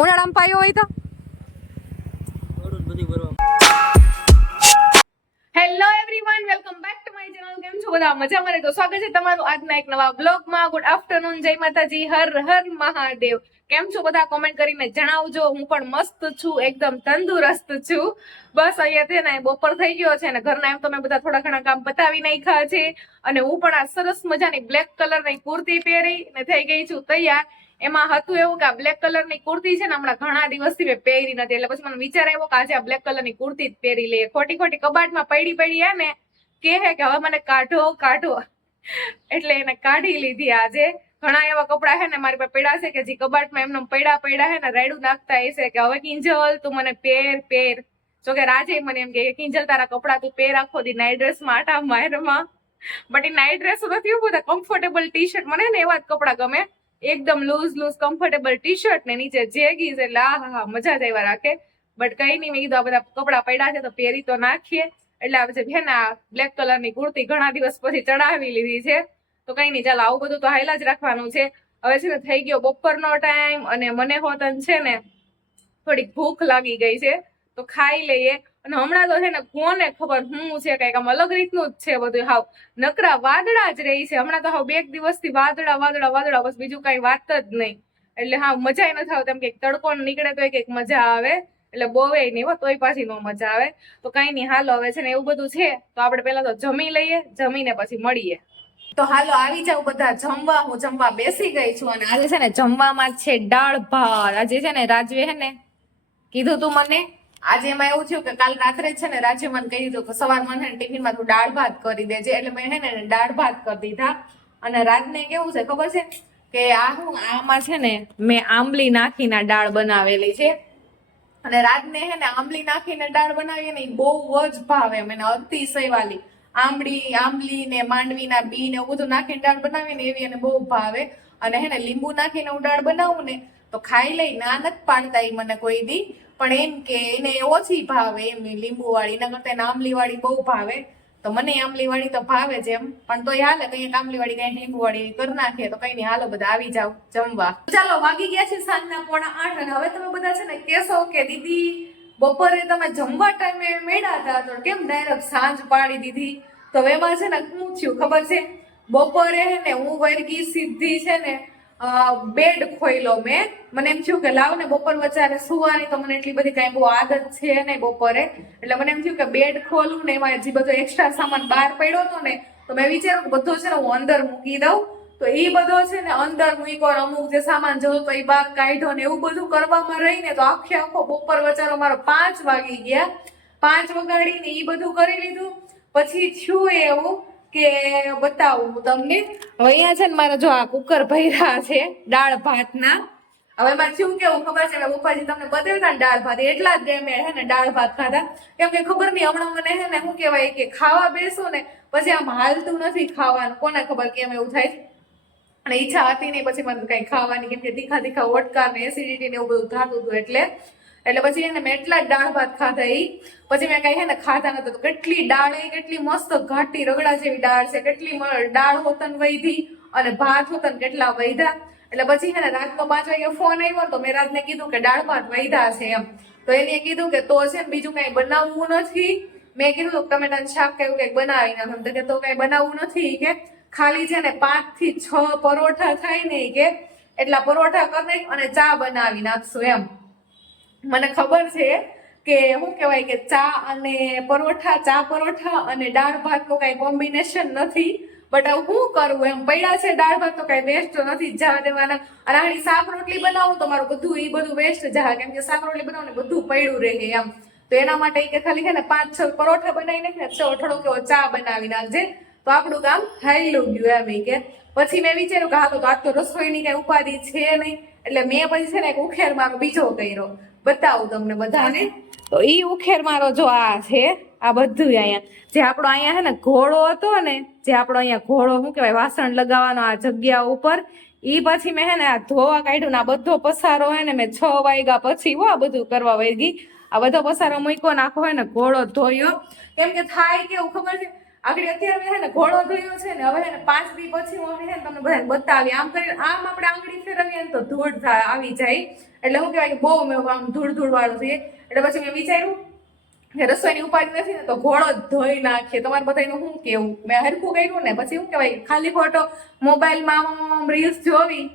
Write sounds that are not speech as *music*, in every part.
ઉનાળામાં પાયો હોય તો? Hello everyone welcome back to my channel કેમ છો બધા? મજા ને? તો સ્વાગત છે તમારું આજના એક નવા બ્લોગમાં ગુડ આફ્ટરનૂન જય માતાજી. હર હર મહાદેવ. કેમ છો બધા? કોમેન્ટ કરીને જણાવજો. હું પણ મસ્ત છું, એકદમ તંદુરસ્ત છું. બસ અહીંયા છે ને, બપોર થઈ ગયો છે ને, ઘરના એમ તો મેં બધા થોડા ઘણા કામ બતાવી નાખ્યા છે. અને હું પણ આ સરસ મજાની બ્લેક કલરની કુર્તી પહેરી ને થઈ ગઈ છું તૈયાર. એમાં હતું એવું કે આ બ્લેક કલરની કુર્તી છે ને હમણાં ઘણા દિવસથી મેં પહેરી નથી. એટલે પછી મને વિચાર આવ્યો કે આજે આ બ્લેક કલરની કુર્તી જ પહેરી લઈએ. ખોટી ખોટી કબાટમાં પડી પડી હે ને કે હે કે હવે મને કાઢો કાઢો. એટલે એને કાઢી લીધી આજે. ઘણા એવા કપડા હે ને મારી પાસે પડ્યા છે કે જે કબાટમાં એમને પડ્યા પડ્યા હે ને રેડું નાખતા હશે કે હવે કિંજલ, તું મને પહેર પહેર. જો કે રાજે મને એમ કે કિંજલ, તારા કપડા તું પહેર આખો દી નાઇટ ડ્રેસમાં આટા મારમાં. બટ એ નાઇટ ડ્રેસ નથી બધા કમ્ફર્ટેબલ ટી શર્ટ મને ને એવા જ કપડા ગમે. એકદમ loose loose comfortable T shirt ને નીચે જેગીઝ એટલે આ, હા મજા જ આવ્યા રાખે. બટ કઈ નહીં મેં કીધું આ બધા કપડા પડ્યા છે તો પહેરી તો નાખીએ. એટલે આ છે ને આ બ્લેક કલરની કુર્તી ઘણા દિવસ પછી ચડાવી લીધી છે. તો કઈ નહીં ચાલો, આવું બધું તો હાઈલા જ રાખવાનું છે. હવે છે ને થઈ ગયો બપોરનો ટાઈમ અને મને હોતન છે ને થોડીક ભૂખ લાગી ગઈ છે. તો ખાઈ લઈએ. અને હમણાં તો છે ને કોને ખબર હું છે કંઈક આમ અલગ રીતનું જ છે બધું હાવ. નકરા વાદળા જ રહી છે. હમણાં તો હાવ બે દિવસથી વાદળા વાદળા વાદળા, બસ બીજું કઈ વાત જ નહીં. એટલે હા મજા નથી આવતી. એમ કે તડકો નીકળે તો કંઈક મજા આવે. એટલે બોવે નહીં હો, તોય પાછી નો મજા આવે. તો કઈ નહીં, હાલો હવે છે ને એવું બધું છે, તો આપણે પેલા તો જમી લઈએ, જમીને પછી મળીએ. તો હાલો આવી જાવ બધા. જમવા, હું જમવા બેસી ગઈ છું અને આજે છે ને જમવામાં છે દાળ, ભાત. આજે છે ને રાજવે હે ને કીધું તું મને આજે એમાં એવું થયું કે કાલ રાત્રે છે ને રાજે મને કહી દીધું કે સવાર મને ટિફિનમાં તું દાળ ભાત કરી દેજે. એટલે મેં હે ને દાળ ભાત કરી દીધા. અને રાતને કેવું છે ખબર છે કે આ હું, આમાં છે ને મેં આંબલી નાખીને દાળ બનાવેલી છે. અને રાતને હે ને આંબલી નાખીને દાળ બનાવીએ ને બહુ જ ભાવે મને અતિશય વાલી આંબળી, આંબલી ને માંડવીના બી ને એવું બધું નાખીને દાળ બનાવીએ ને એવી એને બહુ ભાવે. અને હે ને લીંબુ નાખીને હું દાળ બનાવું ને તો ખાઈ લઈ, ના નથી પાડતા એ મને કોઈ દી. પણ એમ કે એને ઓછી ભાવે એમ લીંબુ વાળી એના કરતા એને આંબલી વાળી બહુ ભાવે. તો મને આંબલી વાળી તો ભાવે જ એમ. પણ તો હાલે, કઈ આંબલી વાળી કઈ લીંબુ વાળી કરી નાખીએ તો કઈ નહીં હાલો, બધા આવી જાવ જમવા. ચાલો, વાગી ગયા છે સાંજના પોણા આઠ અને હવે તમે બધા છે ને કેશો કે દીદી, બપોરે તમે જમવા ટાઈમે મેળા હતા, તો કેમ ડાયરેક્ટ સાંજ પાડી દીધી? તો એમાં છે ને હું થયું, ખબર છે? બપોરે હે ને હું વર્ગી સીધી છે ને બેડ ખોઈલો મેં. મને એમ થયું કે લાવ ને બપોર વચારે સુવાની તો મને એટલી બધી કઈ બહુ આદત છે નહીં બપોરે. એટલે મને એમ થયું કે બેડ ખોલું ને એમાં જે બધો એક્સ્ટ્રા સામાન બહાર પડ્યો હતો ને, તો મેં વિચાર્યું કે બધો છે ને હું અંદર મૂકી દઉં. તો એ બધો છે ને અંદર મૂકો અમુક જે સામાન જતો તો એ ભાગ કાઢ્યો ને એવું બધું કરવામાં રહીને તો આખે આખો બપોર વચારો મારો પાંચ વાગી ગયા. પાંચ વગાડીને એ બધું કરી લીધું. પછી થયું એવું કે બતાવું હું તમને. હવે અહીંયા છે ને મારા જો આ કુકર ભર્યા છે, દાળ ભાતના. હવે મારે શું કેવું ખબર છે? પપ્પાજી તમને બતાવ્યું ને દાળ ભાત એટલા જ મેં હે ને દાળ ભાત ખાધા કેમ કે ખબર નહીં, હમણાં મને હે ને શું કહેવાય કે ખાવા બેસો ને, પછી આમ હાલતું નથી ખાવાનું. કોને ખબર કેમ એવું થાય અને ઈચ્છા હતી નહીં, પછી મને કઈ ખાવાની. કેમ કે તીખા તીખા ઓટકાર ને એસિડિટી ને એવું બધું થતું હતું એટલે એટલે પછી એને મેં એટલા દાળ ભાત ખાધા એ પછી મેં કઈ હે ને ખાધા નતો તો કેટલી દાળ એ કેટલી મસ્ત ઘાટી રગડા જેવી દાળ છે. કેટલી દાળ હોતન વૈધી અને ભાત હોતન કેટલા વૈધા. એટલે પછી હે ને રાતનો પાંચ વાગે ફોન આવ્યો તો મેં રાતને કીધું કે દાળ ભાત વૈધા છે એમ. તો એને કીધું કે તો છે ને બીજું કઈ બનાવવું નથી. મેં કીધું ટમેટાનું શાક કે એવું કંઈક બનાવી નાખો. તો કે તો કઈ બનાવવું નથી કે. ખાલી છે ને પાંચથી છ પરોઠા થાય ને કે. એટલા પરોઠા કરી અને ચા બનાવી નાખશું એમ. મને ખબર છે કે શું કહેવાય કે ચા અને પરોઠા, ચા પરોઠા અને દાળ ભાતનું કઈ કોમ્બિનેશન નથી. બટ હવે શું કરવું એમ પડ્યા છે દાળ ભાત તો કઈ વેસ્ટ નથી જ જવા દેવાના. અને આની શાક રોટલી બનાવું તો મારું બધું એ બધું વેસ્ટ જાય. કેમ કે શાક રોટલી બનાવું ને બધું પડ્યું રહે એમ. તો એના માટે કે ખાલી છે ને પાંચ છ પરોઠા બનાવી નાખ ને છ થોડો કેવો ચા બનાવી નાખજે. તો આપણું કામ હાઈલું ગયું એમ કે. પછી મેં વિચાર્યું કે હા તો આ તો રસોઈની કઈ ઉપાધિ છે નહીં. એટલે મેં પછી છે ને એક ઉખેર મારો બીજો કર્યો. બતાવું તમને બધાને. તો એ ઉખેર મારો જો આ છે, આ બધું અહીંયા. જે આપણો અહીંયા છે ને ઘોડો હતો ને, જે આપણો અહીંયા ઘોડો શું કહેવાય, વાસણ લગાવવાનો આ જગ્યા ઉપર એ પછી મેં હે ને આ ધોવા કાઢ્યું ને આ બધો પસારો હે ને મેં છ વાગ્યા પછી હો આ બધું કરવા વળગી. આ બધો પસારો મૂક્યો ને આખો હે ને ઘોડો ધોયો. કેમ કે થાય કેવું ખબર છે? આગળ અત્યારે છે ને ઘોડો ધોયો છે ને, હવે હે ને પાંચ દી પછી હું હે ને તમને બધાને બતાવી. આમ કરીને, આમ આપણે આંગળી ફેરવીએ ને તો ધૂળ આવી જાય. એટલે હું કહેવાય કે બહુ મેં આમ ધૂળ ધૂળ વાળું છે એટલે પછી મેં વિચાર્યું કે રસોઈની ઉપાધિ નથી ને તો ઘોડો ધોઈ નાખીએ. તમારે બધાનું શું કેવું મેં હરખું કર્યું ને. પછી શું કહેવાય? ખાલી ખોટો મોબાઈલમાં રીલ્સ જોવી.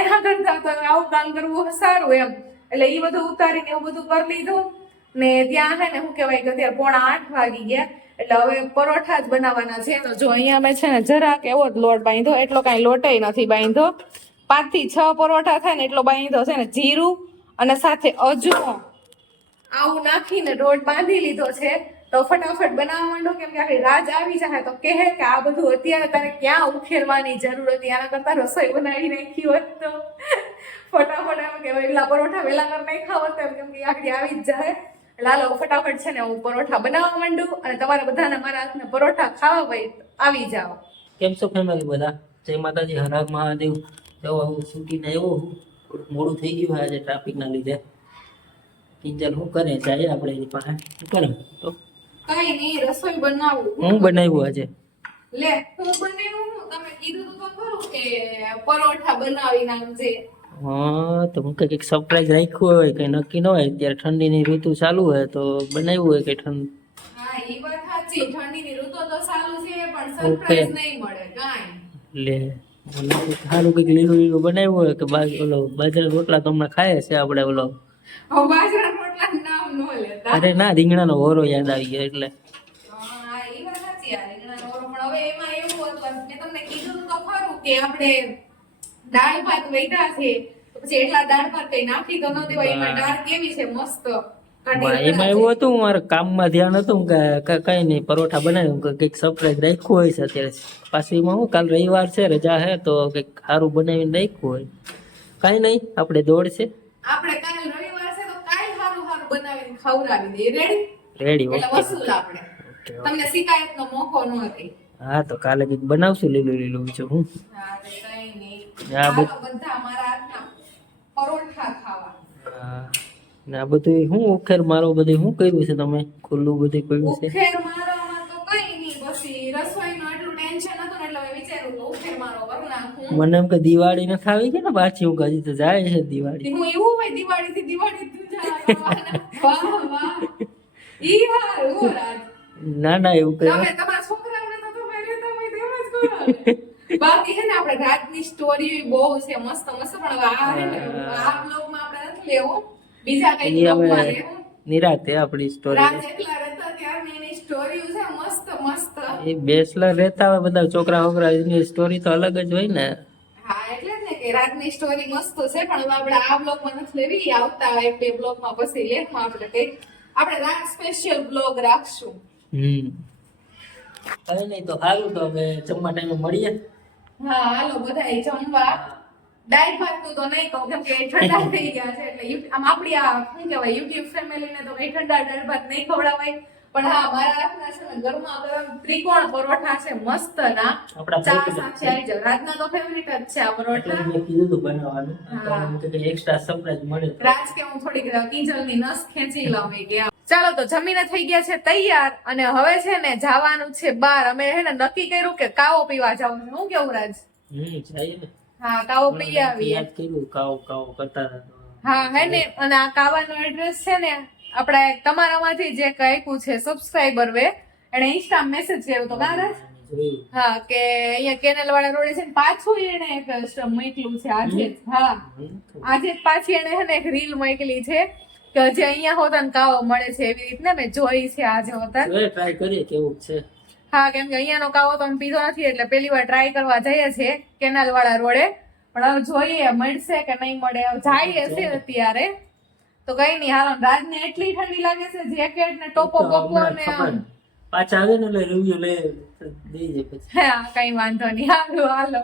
એના કરતા તો આવું કામ કરવું સારું એમ. એટલે એ બધું ઉતારીને એવું બધું કરી લીધું. ને ત્યાં હે ને શું કહેવાય કે અત્યારે પોણા આઠ વાગી ગયા. એટલે હવે પરોઠા જ બનાવવાના છે. તો જો અહીંયા મેં છે ને જરાક એવો જ લોટ બાંધ્યો. એટલો કાંઈ લોટેય નથી બાંધ્યો. પાંચથી છ પરોઠા થાય ને એટલો બાંધ્યો છે ને જીરું અને સાથે અજમો. આવું નાખીને રોટ બાંધી લીધો છે. તો ફટાફટ બનાવવા માંડો, કેમ કે આપણી રાજ આવી જાય તો કહે કે આ બધું અત્યારે તારે ક્યાં ઉખેરવાની જરૂર હતી? આના કરતા રસોઈ બનાવી નાખી હોત તો. ફટાફટ એમ કે એટલા પરોઠા વેલા કરી નાખ્યા હોત એમ, કેમ કે આખી આવી જ જાય. લાલો ફટાફટ છે ને હું પરોઠા બનાવવા માંડું અને તમારે બધાને મારા હાથને પરોઠા ખાવા હોય આવી જાઓ. કેમ છો ફેમિલી બધા? જય માતાજી, હર હર મહાદેવ. જો હું છૂટીને આવ્યો હું મોડું થઈ ગયું આજે ટ્રાફિકના લીધે. કિંજલ શું કરે જાય આપણે એની પાસે. શું કરે? તો કઈ નહીં રસોઈ બનાવું. હું બનાવ્યું આજે? લે હું બનાવ્યું હું? તમે કીધું તો ખરું કે પરોઠા બનાવી નાખજે હા તો હું કંઈક સરપ્રાઈઝ રાખ્યું હોય કંઈ નક્કી ન હોય. અત્યારે ઠંડીની ઋતુ ચાલુ હોય તો બનાવ્યું હોય કે ઠંડ. હા ઈ વાત સાચી. ઠંડીની ઋતુ તો ચાલુ છે પણ સરપ્રાઈઝ નહીં મળે કાંઈ. લે. સારું કંઈક લીલું લીલું બનાવ્યું હોય કે ઓલો બાજરા રોટલા તો હમણાં ખાય છે આપણે ઓલો. નામ ન અરે ના ઓરો યાદ આવી ગયો એટલે. દાળ ભાત વૈધા છે પછી એટલા દાળ ભાત કઈ નાખી તો ન દેવાય એમાં દાળ કેવી છે મસ્ત. એમાં એવું હતું મારે કામમાં ધ્યાન હતું કે કઈ નહીં પરોઠા બનાવ્યું કે કંઈક સરપ્રાઈઝ રાખ્યું હોય છે અત્યારે. પાછું એમાં હું કાલ રવિવાર છે રજા હે તો કંઈક સારું બનાવીને રાખ્યું હોય. કાંઈ નહીં આપણે દોડ છે. આપણે કાલ રવિવાર છે તો કાંઈ સારું સારું બનાવીને ખવડાવી દઈએ. રેડી રેડી ઓકે વસૂલ આપણે. તમને શિકાયતનો મોકો ન હતી હા તો કાલે કંઈક બનાવશું લીલું લીલું બીજું હું. હા કઈ નહીં. આ બધા અમારા પરોઠા ખાવા. હા. ને આ બધું શું ઉખેર મારો બધું શું કર્યું છે તમે? ખુલ્લું બધું કર્યું છે? ઉખેર મારવામાં તો કઈ નહીં. પછી રસોઈનું એટલું ટેન્શન હતું એટલે મેં વિચાર્યું કે ઉખેર મારો કરી નાખું મને એમ કે દિવાળી નથી આવી ગઈ ને પાછી? હું હજી તો જાય છે દિવાળી. હું એવું હોય દિવાળી થી દિવાળી સુધી જાય વાહ વાહ. ઈ હા રાજ. ના ના એવું કઈ તમે તમારા છોકરાઓને તો તમે રહેતા હોય તેમ જ કરો. બાકી છે ને આપણે રાતની સ્ટોરી બહુ છે મસ્ત મસ્ત. પણ આ આ બ્લોગમાં આપણે નથી લેવો. બીજા કઈ નિરાતે આપણી સ્ટોરી છે મસ્ત મસ્ત. એ બેચલર રહેતા હોય બધા છોકરા છોકરા એની સ્ટોરી તો અલગ જ હોય ને. હા એટલે ને કે રાતની સ્ટોરી મસ્ત છે પણ હવે આપણે આ બ્લોગમાં નથી લેવી. આવતા એક બે બ્લોગમાં પછી લેખમાં આપણે કઈ આપણે રાત સ્પેશિયલ બ્લોગ રાખશું. હમ. કઈ નહીં તો સારું તો હવે જમવા ટાઈમે મળીએ. હા હાલો બધા જમવા. ભાતનું તો નહીં કહું કેમ કે ઠંડા *laughs* થઈ ગયા છે એટલે આમ આપણી આ શું કહેવાય યુટ્યુબ ફેમિલીને તો કઈ ઠંડા દાળ ભાત નહીં ખવડાવાય. પણ હા મારા હાથના છે ને ગરમા ગરમ ત્રિકોણ પરોઠા છે મસ્ત ના. ચા સાથે આવી જાવ રાતના તો ફેવરિટ જ છે આ પરોઠા. મેં કીધું તો બનાવવાનું. હા. તો કે એક્સ્ટ્રા સરપ્રાઈઝ મળે રાજ કે હું થોડીક કિંજલની નસ ખેંચી લઉં એ ગયા ચાલો તો જમીને થઈ ગયા છે તૈયાર અને હવે છે ને જવાનું છે બાર અમે હે ને નક્કી કર્યું કે કાવો પીવા જવું છે. હું કેવું રાજ? હમ જઈએ. ને હા કાવો પી આવીએ. યાદ કર્યું કાવો કાવો કરતા હા હે ને? અને આ કાવાનો એડ્રેસ છે ને આપણે તમારામાંથી જે આપ્યું છે સબસ્ક્રાઇબર વે એને ઇન્સ્ટા મેસેજ કર્યો તો બરાબર? હા કે અહીંયા કેનલ વાળા રોડે છે પાછું એને એક મોકલું છે આજે જ હા. આજે જ પાછી એને હે ને એક રીલ મોકલી છે કે હજી અહીંયા હોતા ને કાવો મળે છે એવી રીતના મેં જોઈ છે આજે હોતા ટ્રાય કરીએ કેવું છે. હા કેમ કે અહીંયાનો કાવો તો અમે પીધો નથી એટલે પેલી વાર ટ્રાય કરવા જઈએ છીએ કેનાલ વાળા રોડે. પણ હવે જોઈએ મળશે કે નહીં મળે? જઈએ છે અત્યારે. તો કઈ નહીં હાલો રાજને એટલી ઠંડી લાગે છે જેકેટ ને ટોપો તો ને પાછા આવે ને એટલે રિવ્યુ લે દઈ દે પછી. હા કઈ વાંધો નહીં. હાલો હાલો.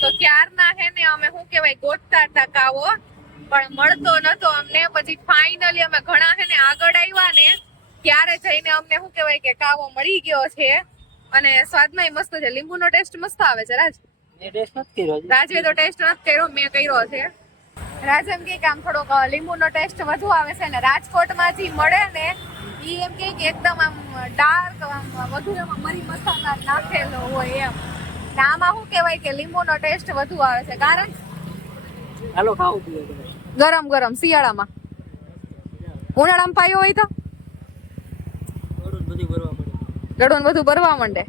તો ક્યારના હે ને અમે શું કહેવાય ગોતતા હતા કાવો? પણ મળતો નતો. અમને પછી ફાઇનલી અમે ઘણા છે ને આગળ આવ્યા ને ત્યારે જઈને અમને શું કહેવાય કે કાવો મળી ગયો છે. અને સ્વાદમાંય મસ્ત છે. લીંબુનો ટેસ્ટ મસ્ત આવે છે રાજ? રાજે તો ટેસ્ટ નથી કર્યો મેં કર્યો છે. રાજ એમ કે આમ થોડોક લીંબુનો ટેસ્ટ વધુ આવે છે ને રાજકોટમાં જે મળે ને એ એમ કે કે એકદમ આમ ડાર્ક આમ વધુ એમાં મરી મસાલા નાખેલો હોય એમ. આમાં શું કહેવાય કે લીંબુનો ટેસ્ટ વધુ આવે છે. કારણ હાલો ખાવું પીવું ગરમ ગરમ શિયાળામાં. ઉનાળામાં પાયો હોય તો? ગળું બધું ભરવા માંડે.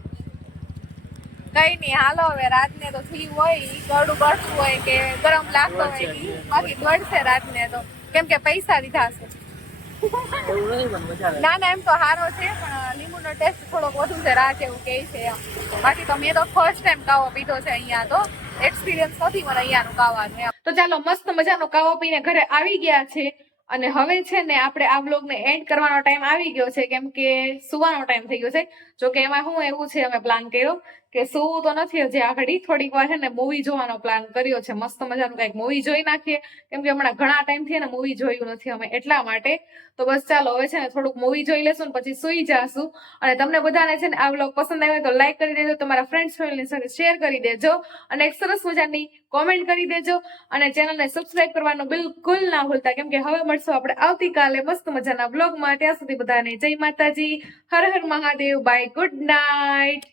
કઈ નહીં હાલો હવે રાતને તો થી હોય ગળું બળતું હોય કે ગરમ લાગતો હોય બાકી બાકી ગળશે રાતને તો. કેમ કે પૈસા લીધા છે ના ના એમ તો સારો છે પણ લીંબુનો ટેસ્ટ થોડોક વધુ છે રાત એવું કે છે બાકી તો મેં તો ફર્સ્ટ ટાઈમ કાવો પીધો છે અહીંયા તો. એક્સપિરિયન્સ નથી, મને અહીંયાનું કાવાનું તો ચાલો, મસ્ત મજાનો કાવો પીને ઘરે આવી ગયા છે. અને હવે છે ને આપણે આ બ્લોગને એન્ડ કરવાનો ટાઈમ આવી ગયો છે, કેમ કે સુવાનો ટાઈમ થઈ ગયો છે. જો કે એમાં હું એવું છે, અમે પ્લાન કર્યો કે સુવું તો નથી હજી આગળ થોડીક વાર છે ને મૂવી જોવાનો પ્લાન કર્યો છે. મસ્ત મજાનું કંઈક મૂવી જોઈ નાખીએ. કેમ કે હમણાં ઘણા ટાઈમથી ને મૂવી જોયું નથી અમે એટલા માટે. તો બસ ચાલો, હવે છે ને થોડુંક મૂવી જોઈ લેશું ને પછી સુઈ જાશું. અને તમને બધાને છે ને આ બ્લોગ પસંદ આવ્યો તો લાઈક કરી દેજો, તમારા ફ્રેન્ડ્સ ફેમિલી સાથે શેર કરી દેજો અને એક સરસ મજાની કોમેન્ટ કરી દેજો અને ચેનલને સબસ્ક્રાઇબ કરવાનું બિલકુલ ના ભૂલતા. કેમ કે હવે મળશું આપણે આવતીકાલે મસ્ત મજાના બ્લોગમાં ત્યાં સુધી બધાને જય માતાજી. હર હર મહાદેવ. Bye good night